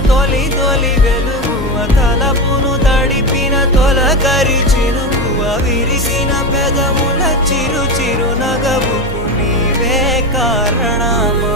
తొలి తొలి వెలుగువ తలపును తడిపిన తొలకరి చినుకువ విరిసిన పెదముల చిరు చిరు నగవుకు నీవే కారణమా.